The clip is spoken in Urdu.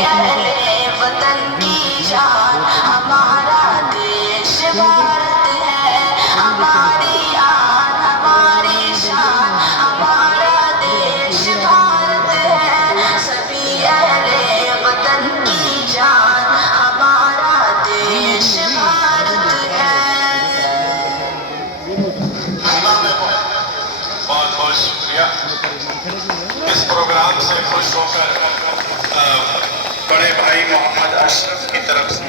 اہل وطن کی شان ہمارا دیش بھارت ہے، ہماری آن ہماری شان ہمارا دیش بھارت ہے، سبھی اہل وطن کی جان ہمارا دیش بھارت ہے۔ بہت بہت شکریہ۔ اس پروگرام سے خوش ہو کر بڑے بھائی محمد اشرف کی طرف سے